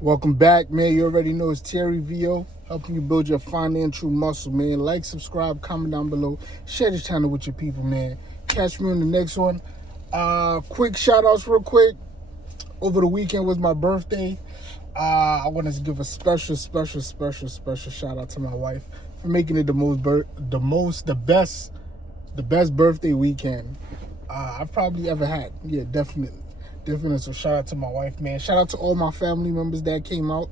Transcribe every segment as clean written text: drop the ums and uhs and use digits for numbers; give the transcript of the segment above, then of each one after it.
Welcome back, man. You already know it's Terry VO, helping you build your financial muscle, man. Like, subscribe, comment down below. Share this channel with your people, man. Catch me on the next one. Quick shout outs real quick. Over the weekend was my birthday. I want to give a special shout out to my wife for making it the best birthday weekend I've probably ever had. Yeah, definitely. So shout out to my wife, man. Shout out to all my family members that came out.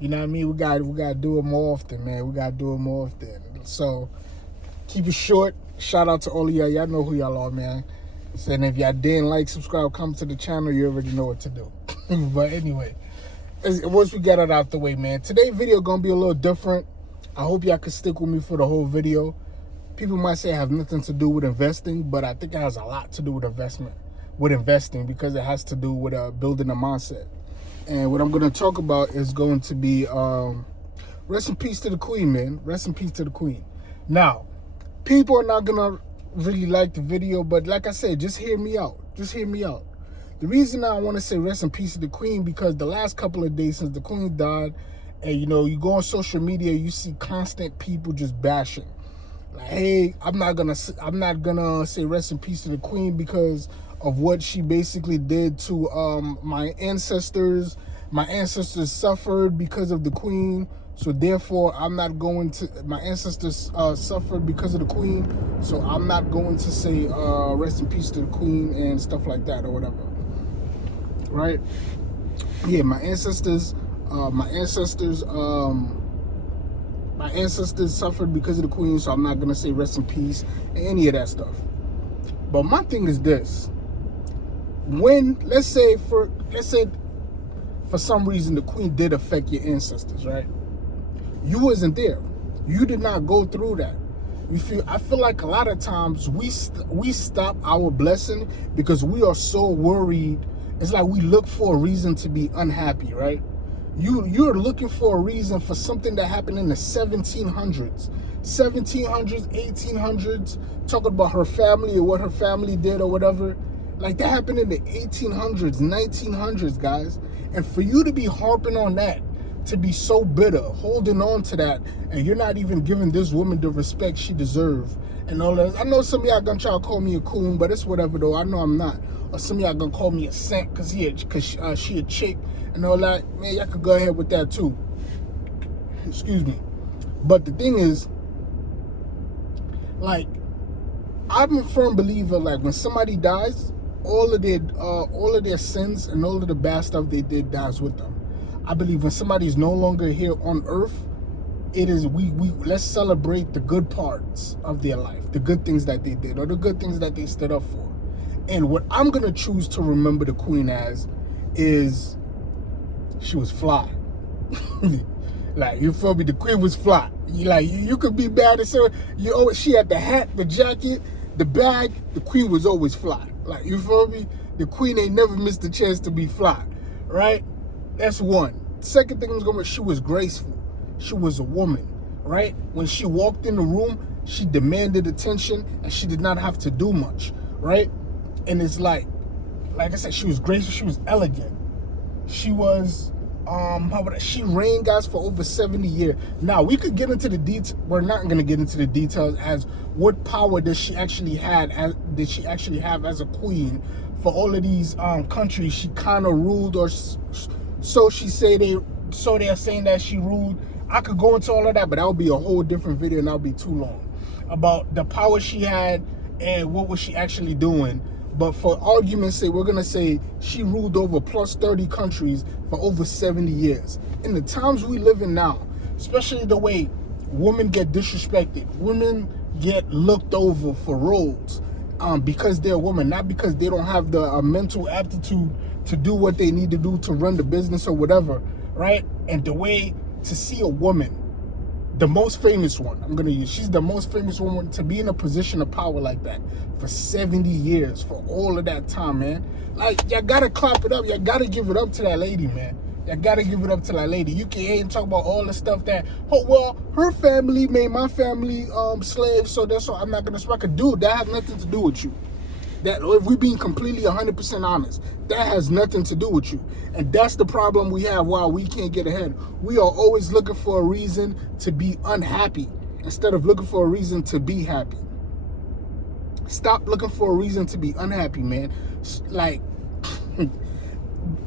You know what I mean? We gotta do it more often, man. We gotta do it more often. So keep it short. Shout out to all of y'all. Y'all know who y'all are, man. So, and if y'all didn't like, subscribe, come to the channel, you already know what to do. But anyway, once we get it out the way, man, today's video gonna be a little different. I hope y'all can stick with me for the whole video. People might say it have nothing to do with investing, but I think it has a lot to do with investing because it has to do with building a mindset. And what I'm going to talk about is going to be rest in peace to the queen, man. Rest in peace to the queen. Now, people are not going to really like the video, but like I said, just hear me out. The reason I want to say rest in peace to the queen because the last couple of days since the queen died, and you go on social media, you see constant people just bashing. Like, hey, I'm not gonna say rest in peace to the queen because of what she basically did to my ancestors. My ancestors suffered because of the queen, so therefore I'm not going to. My ancestors suffered because of the queen, so I'm not going to say rest in peace to the queen and stuff like that or whatever. Right? Yeah, my ancestors suffered because of the queen, so I'm not gonna say rest in peace and any of that stuff. But my thing is this: when let's say for some reason the queen did affect your ancestors, right? You wasn't there. You did not go through that. I feel like a lot of times we stop our blessing because we are so worried. It's like we look for a reason to be unhappy, right? You're looking for a reason for something that happened in the 1700s, 1800s, talking about her family or what her family did or whatever. Like that happened in the 1800s, 1900s, guys. And for you to be harping on that, to be so bitter, holding on to that, and you're not even giving this woman the respect she deserves and all that. I know some of y'all gonna try to call me a coon, but it's whatever though. I know I'm not. Or some of y'all gonna call me a saint because she a chick and all that. Man, y'all could go ahead with that too. Excuse me. But the thing is, like, I'm a firm believer, like, when somebody dies, all of their sins and all of the bad stuff they did dies with them. I believe when somebody's no longer here on earth, it is we let's celebrate the good parts of their life, the good things that they did or the good things that they stood up for. And what I'm gonna choose to remember the queen as is she was fly. Like, you feel me? The queen was fly. You could be bad as her. She had the hat, the jacket, the bag. The queen was always fly. Like, you feel me? The queen ain't never missed a chance to be fly, right? That's one. Second thing she was graceful. She was a woman, right? When she walked in the room, she demanded attention and she did not have to do much, right? And it's like I said, she was graceful, she was elegant. She was, she reigned, guys, for over 70 years. Now, we could get into the details. We're not going to get into the details as what power did she actually have as a queen for all of these countries she kind of ruled, or so they're saying that she ruled. I could go into all of that, but that would be a whole different video and that would be too long about the power she had and what was she actually doing. But for argument's sake, we're going to say she ruled over plus 30 countries for over 70 years. In the times we live in now, especially the way women get disrespected, women get looked over for roles because they're women, not because they don't have the mental aptitude to do what they need to do to run the business or whatever, right? And the way to see a woman, the most famous one, I'm going to use, she's the most famous woman to be in a position of power like that for 70 years, for all of that time, man. Like, y'all got to clap it up. Y'all got to give it up to that lady, man. Y'all got to give it up to that lady. You can hate and talk about all the stuff that, oh, well, her family made my family slaves, so that's all. I'm not going to smack a dude. That has nothing to do with you. That if we're being completely 100% honest, that has nothing to do with you. And that's the problem we have why we can't get ahead. We are always looking for a reason to be unhappy instead of looking for a reason to be happy. Stop looking for a reason to be unhappy, man. Like,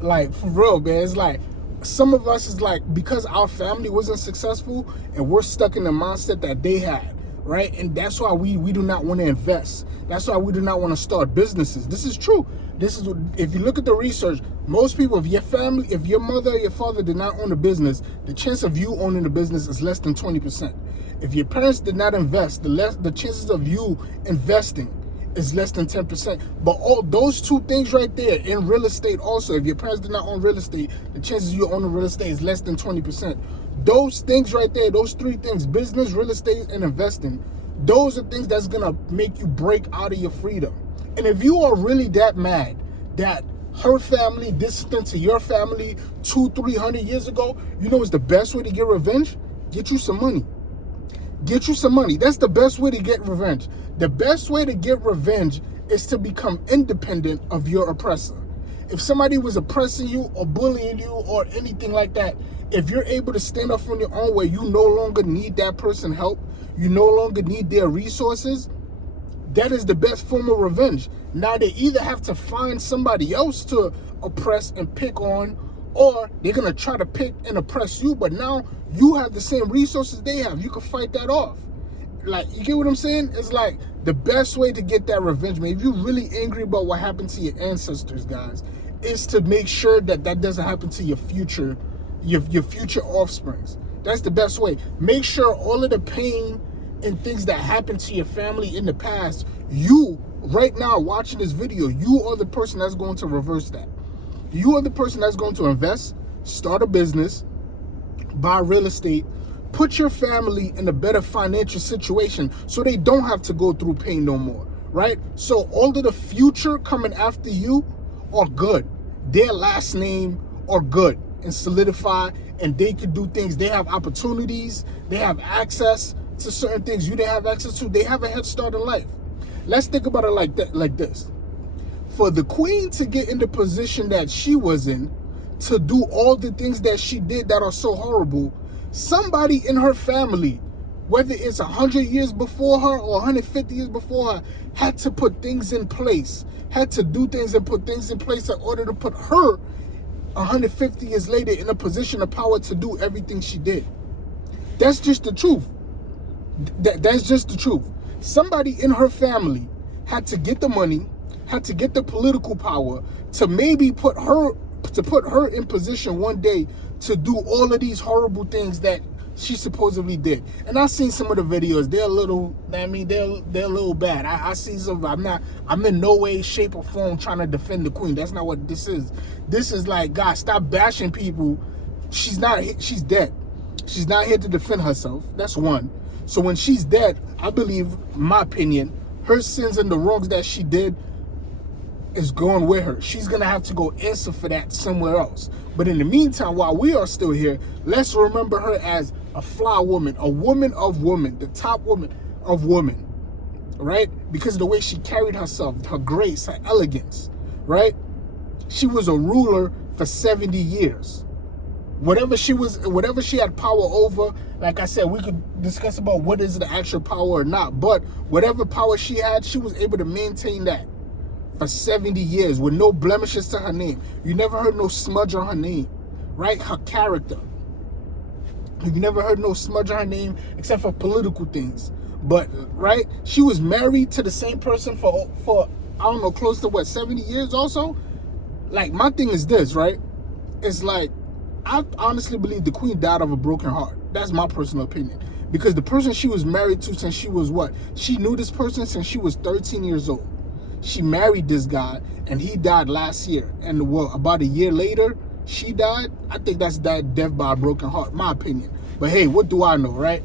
like for real, man. It's like some of us is like because our family wasn't successful and we're stuck in the mindset that they had, right? And that's why we do not want to invest. That's why we do not want to start businesses. This is true. This is, if you look at the research, most people, if your family, if your mother or your father did not own a business, the chance of you owning a business is less than 20%. If your parents did not invest, the chances of you investing is less than 10%. But all those two things right there in real estate also, if your parents did not own real estate, the chances you owning real estate is less than 20%. Those things right there, those three things, business, real estate, and investing, those are things that's gonna make you break out of your freedom. And if you are really that mad that her family distant to your family 200-300 years ago, you know what's the best way to get revenge? Get you some money. Get you some money. That's the best way to get revenge. The best way to get revenge is to become independent of your oppressor. If somebody was oppressing you or bullying you or anything like that, if you're able to stand up on your own where you no longer need that person's help, you no longer need their resources, that is the best form of revenge. Now they either have to find somebody else to oppress and pick on, or they're gonna try to pick and oppress you, but now you have the same resources they have. You can fight that off. Like, you get what I'm saying? It's like the best way to get that revenge, man, if you're really angry about what happened to your ancestors, guys, is to make sure that that doesn't happen to your future offsprings. That's the best way. Make sure all of the pain and things that happened to your family in the past, you, right now watching this video, you are the person that's going to reverse that. You are the person that's going to invest, start a business, buy real estate, put your family in a better financial situation so they don't have to go through pain no more, right? So all of the future coming after you are good. Their last name are good and solidify, and they can do things. They have opportunities. They have access to certain things you didn't have access to. They have a head start in life. Let's think about it like that, like this. For the queen to get in the position that she was in, to do all the things that she did that are so horrible, somebody in her family, whether it's 100 years before her or 150 years before her, had to put things in place, had to do things and put things in place in order to put her 150 years later in a position of power to do everything she did. That's just the truth. That's just the truth. Somebody in her family had to get the money, had to get the political power to maybe put her in position one day to do all of these horrible things that she supposedly did. And I've seen some of the videos. They're a little, I mean, they're a little bad. I see some. I'm in no way, shape, or form trying to defend the queen. That's not what this is. This is like, God, stop bashing people. She's dead. She's not here to defend herself. That's one. So when she's dead, I believe, in my opinion, her sins and the wrongs that she did is going with her. She's going to have to go answer for that somewhere else. But in the meantime, while we are still here, let's remember her as a fly woman, a woman of women, the top woman of women, right? Because of the way she carried herself, her grace, her elegance, right? She was a ruler for 70 years. Whatever she had power over, like I said, we could discuss about what is the actual power or not, but whatever power she had, she was able to maintain that for 70 years with no blemishes to her name. You never heard no smudge on her name, right? Her character. You never heard no smudge on her name except for political things. But, right, she was married to the same person for I don't know, close to 70 years also? Like, my thing is this, right? It's like, I honestly believe the queen died of a broken heart. That's my personal opinion. Because the person she was married to since she was she knew this person since she was 13 years old. She married this guy, and he died last year. And about a year later, she died. I think that's death by a broken heart, my opinion. But hey, what do I know, right?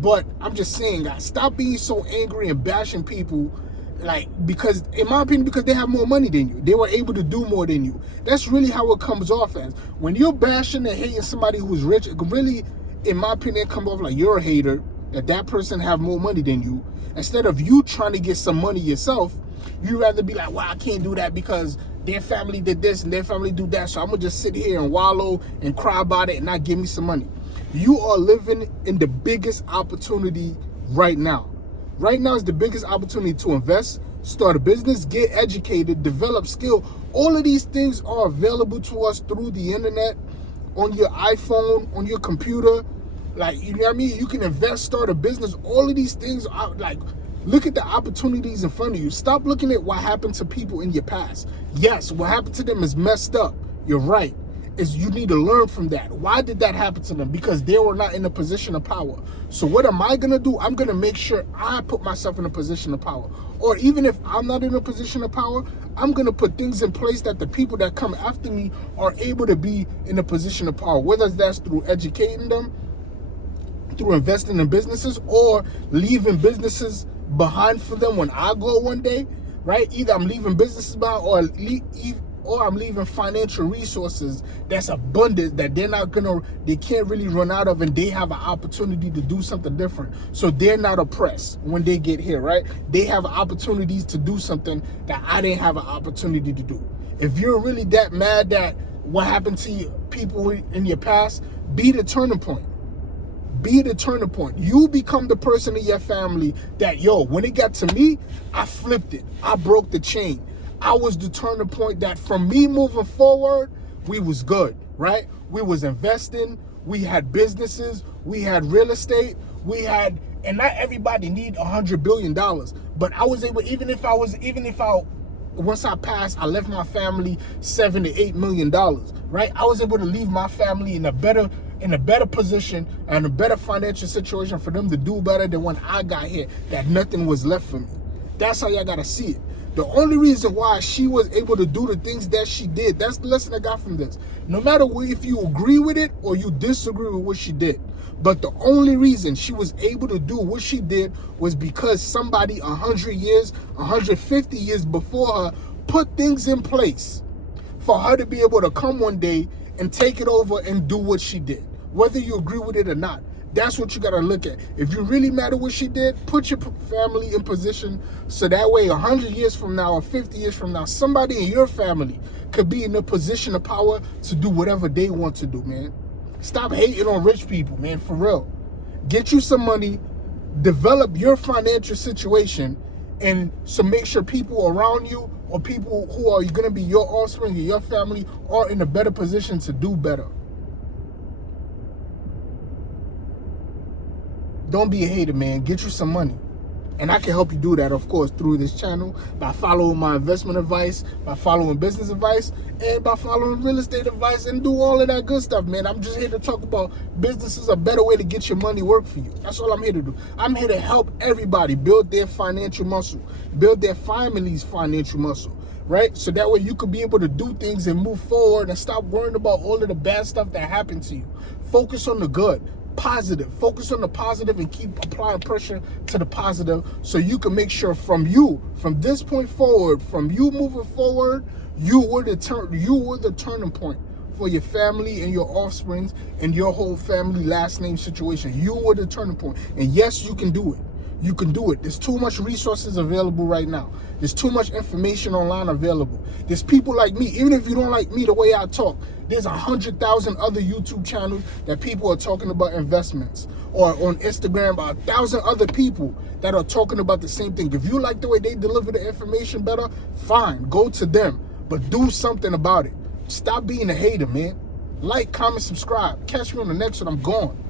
But I'm just saying, guys, stop being so angry and bashing people, like, because, in my opinion, because they have more money than you. They were able to do more than you. That's really how it comes off as. When you're bashing and hating somebody who's rich, it really, in my opinion, come off like you're a hater, that person have more money than you. Instead of you trying to get some money yourself, You'd rather be like, well, I can't do that because their family did this and their family do that, so I'm going to just sit here and wallow and cry about it and not give me some money. You are living in the biggest opportunity right now. Right now is the biggest opportunity to invest, start a business, get educated, develop skill. All of these things are available to us through the internet, on your iPhone, on your computer. Like, you know what I mean? You can invest, start a business. All of these things are like, look at the opportunities in front of you. Stop looking at what happened to people in your past. Yes, what happened to them is messed up. You're right. You need to learn from that. Why did that happen to them? Because they were not in a position of power. So what am I going to do? I'm going to make sure I put myself in a position of power. Or even if I'm not in a position of power, I'm going to put things in place that the people that come after me are able to be in a position of power. Whether that's through educating them, through investing in businesses, or leaving businesses behind for them when I go one day, right? Either I'm leaving businesses behind, or I'm leaving financial resources that's abundant, that they can't really run out of, and they have an opportunity to do something different. So they're not oppressed when they get here, right? They have opportunities to do something that I didn't have an opportunity to do. If you're really that mad that what happened to you, people in your past, be the turning point. Be the turning point. You become the person in your family that, yo, when it got to me, I flipped it. I broke the chain. I was the turning point that from me moving forward, we was good, right? We was investing. We had businesses. We had real estate. And not everybody need $100 billion. But I was able, once I passed, I left my family $7 to $8 million, right? I was able to leave my family in a better position and a better financial situation for them to do better than when I got here, that nothing was left for me. That's how y'all gotta see it. The only reason why she was able to do the things that she did, that's the lesson I got from this. No matter if you agree with it or you disagree with what she did, but the only reason she was able to do what she did was because somebody 100 years, 150 years before her put things in place for her to be able to come one day and take it over and do what she did, whether you agree with it or not. That's what you got to look at. If you really matter what she did, put your family in position so that way 100 years from now or 50 years from now, somebody in your family could be in a position of power to do whatever they want to do, man. Stop hating on rich people, man, for real. Get you some money, develop your financial situation, and so make sure people around you or people who are going to be your offspring or your family are in a better position to do better. Don't be a hater, man. Get you some money. And I can help you do that, of course, through this channel, by following my investment advice, by following business advice, and by following real estate advice, and do all of that good stuff, man. I'm just here to talk about business is a better way to get your money work for you. That's all I'm here to do. I'm here to help everybody build their financial muscle, build their family's financial muscle, right? So that way you could be able to do things and move forward and stop worrying about all of the bad stuff that happened to you. Focus on the good. Positive. Focus on the positive and keep applying pressure to the positive so you can make sure from this point forward, from you moving forward, you were the turning point for your family and your offsprings and your whole family last name situation. You were the turning point. And yes, you can do it. You can do it. There's too much resources available right now. There's too much information online available. There's people like me. Even if you don't like me the way I talk, there's 100,000 other YouTube channels that people are talking about investments. Or on Instagram, 1,000 other people that are talking about the same thing. If you like the way they deliver the information better, fine, go to them. But do something about it. Stop being a hater, man. Like, comment, subscribe. Catch me on the next one. I'm gone.